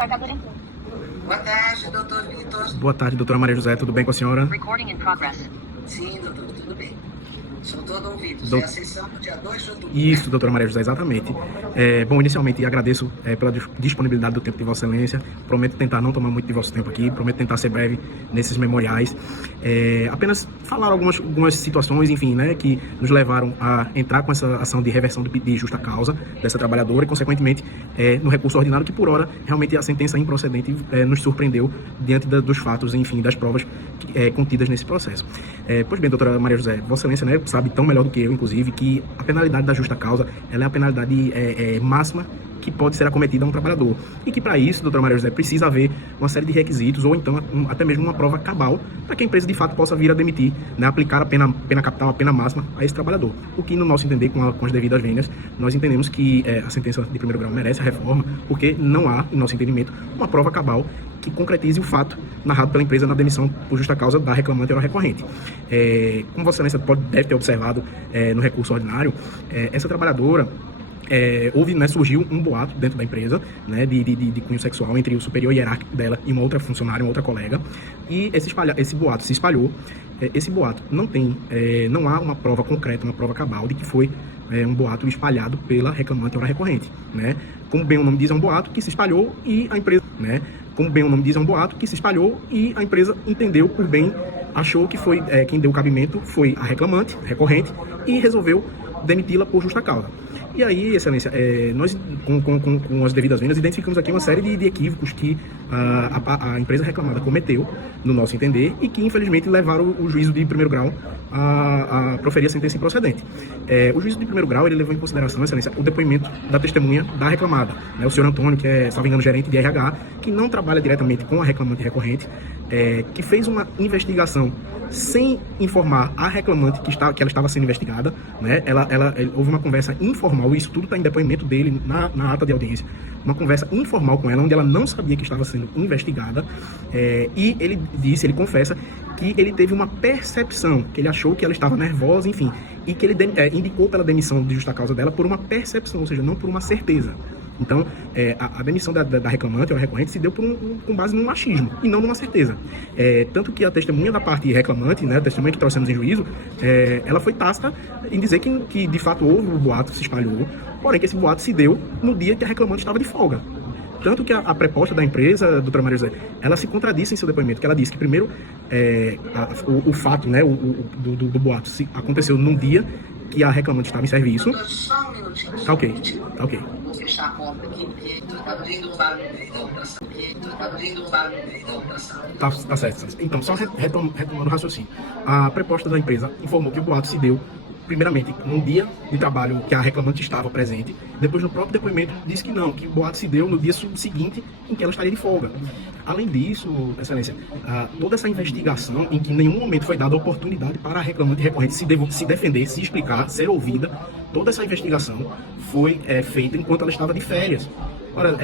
Boa tarde, doutor Vitor. Boa tarde, doutora Maria José, tudo bem com a senhora? Sim, doutor, tudo bem. Sou todo ouvido. Do- É a sessão do dia 2 de outubro. Isso, doutora Maria José, exatamente. Bom, inicialmente agradeço pela disponibilidade do tempo de Vossa Excelência. Prometo tentar não tomar muito de vosso tempo aqui, prometo tentar ser breve nesses memoriais. Apenas falar algumas situações, enfim, né, que nos levaram a entrar com essa ação de reversão de justa causa dessa trabalhadora e, consequentemente, no recurso ordinário, que por hora, realmente a sentença improcedente nos surpreendeu diante dos fatos, enfim, das provas contidas nesse processo. Pois bem, doutora Maria José, Vossa Excelência, né, sabe tão melhor do que eu, inclusive, que a penalidade da justa causa ela é a penalidade máxima que pode ser acometida a um trabalhador. E que para isso, doutora Maria José, precisa haver uma série de requisitos, ou então até mesmo uma prova cabal, para que a empresa de fato possa vir a demitir, né, aplicar a pena capital, a pena máxima a esse trabalhador. O que, no nosso entender, com as devidas vênias, nós entendemos que a sentença de primeiro grau merece a reforma, porque não há, em nosso entendimento, uma prova cabal que concretize o fato narrado pela empresa na demissão por justa causa da reclamante ou recorrente. Como Vossa Excelência deve ter observado no recurso ordinário, essa trabalhadora surgiu um boato dentro da empresa, né, de cunho sexual entre o superior hierárquico dela e uma outra funcionária, uma outra colega, e esse boato se espalhou. Esse boato não há uma prova concreta, uma prova cabal de que foi um boato espalhado pela reclamante ou recorrente, né? Como bem o nome diz, é um boato que se espalhou e a empresa, né? Como bem o nome diz, é um boato que se espalhou e a empresa entendeu por bem, achou que foi quem deu cabimento foi a reclamante, recorrente, e resolveu demiti-la por justa causa. E aí, Excelência, nós, com as devidas vênias, identificamos aqui uma série de equívocos que a empresa reclamada cometeu, no nosso entender, e que, infelizmente, levaram o juízo de primeiro grau a proferir a sentença improcedente. O juízo de primeiro grau, ele levou em consideração, Excelência, o depoimento da testemunha da reclamada, né, o senhor Antônio, que é, salvo engano, gerente de RH, que não trabalha diretamente com a reclamante recorrente, que fez uma investigação sem informar a reclamante que ela estava sendo investigada, né? Houve uma conversa informal, isso tudo está em depoimento dele na ata de audiência, uma conversa informal com ela, onde ela não sabia que estava sendo investigada, e ele confessa que ele teve uma percepção, que ele achou que ela estava nervosa, enfim, e que ele indicou pela demissão de justa causa dela por uma percepção, ou seja, não por uma certeza. Então, a demissão da reclamante ou recorrente se deu com base num machismo e não numa certeza. Tanto que a testemunha da parte reclamante, né, a testemunha que trouxemos em juízo, ela foi tácita em dizer que de fato houve um boato que se espalhou, porém que esse boato se deu no dia que a reclamante estava de folga. Tanto que a proposta da empresa, doutora Maria José, ela se contradisse em seu depoimento, que ela disse que primeiro o fato, né, do boato aconteceu num dia que a reclamante estava em serviço. Só um minutinho. Tá ok. Vou fechar a porta aqui, porque tu tá abrindo um bar no meio da operação. Tá certo. Então, só retomando o raciocínio. A proposta da empresa informou que o boato se deu, primeiramente, num dia de trabalho que a reclamante estava presente. Depois, no próprio depoimento, disse que não, que o boato se deu no dia seguinte em que ela estaria de folga. Além disso, Excelência, toda essa investigação em que em nenhum momento foi dada oportunidade para a reclamante recorrente se defender, se explicar, ser ouvida, toda essa investigação foi feita enquanto ela estava de férias. Ora,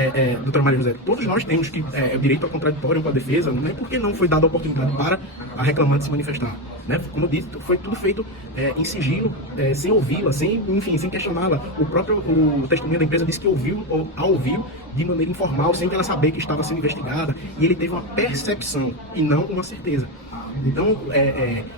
doutora Maria José, todos nós temos o direito ao contraditório com a defesa, né? Por que não foi dada a oportunidade para a reclamante se manifestar? Né? Como eu disse, foi tudo feito em sigilo, sem ouvi-la, sem questioná-la. O testemunho da empresa disse que a ouviu de maneira informal, sem ela saber que estava sendo investigada, e ele teve uma percepção e não uma certeza. Então,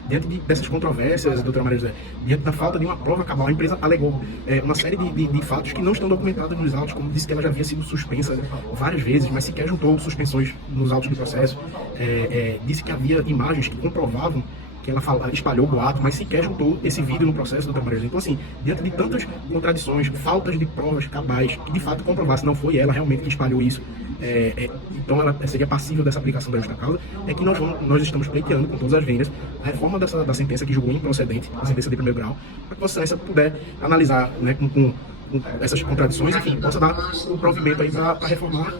diante dessas controvérsias, doutora Maria José, diante da falta de uma prova cabal, a empresa alegou uma série de fatos que não estão documentados nos autos, como disse que ela já havia sido suspensa várias vezes, mas sequer juntou suspensões nos autos do processo. Disse que havia imagens que comprovavam que ela espalhou o boato, mas sequer juntou esse vídeo no processo, doutora Maria José. Então, assim, diante de tantas contradições, faltas de provas cabais, que de fato comprovasse não foi ela realmente que espalhou isso, então ela seria passível dessa aplicação da justa causa, que nós estamos pleiteando com todas as vênias a reforma da sentença que julgou improcedente, a sentença de primeiro grau, para que Vossa Excelência puder analisar, né, com essas contradições, enfim, possa dar o provimento aí para reformar.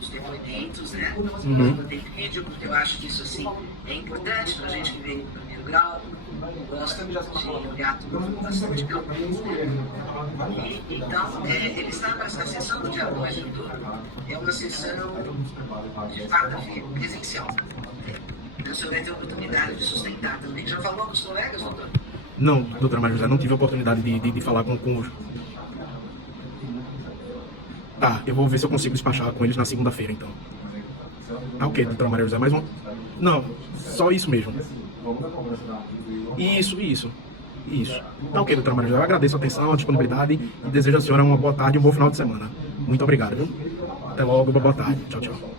Os depoimentos, né? Uhum. Tem vídeo, porque eu acho que isso, assim, é importante para a gente que veio no primeiro grau, gosta de olhar tudo bastante calmamente, né? Então, ele está para essa sessão do dia 2 de outubro, é uma sessão de fato presencial. O senhor vai ter a oportunidade de sustentar também. Já falou com os colegas, doutor? Não, doutora Maria José, não tive a oportunidade de falar com os... Tá, eu vou ver se eu consigo despachar com eles na segunda-feira, então. Tá ok, doutora Maria José, mais um? Não, só isso mesmo. Isso. Tá ok, doutora Maria José, eu agradeço a atenção, a disponibilidade e desejo à senhora uma boa tarde e um bom final de semana. Muito obrigado, viu? Até logo, boa tarde. Tchau, tchau.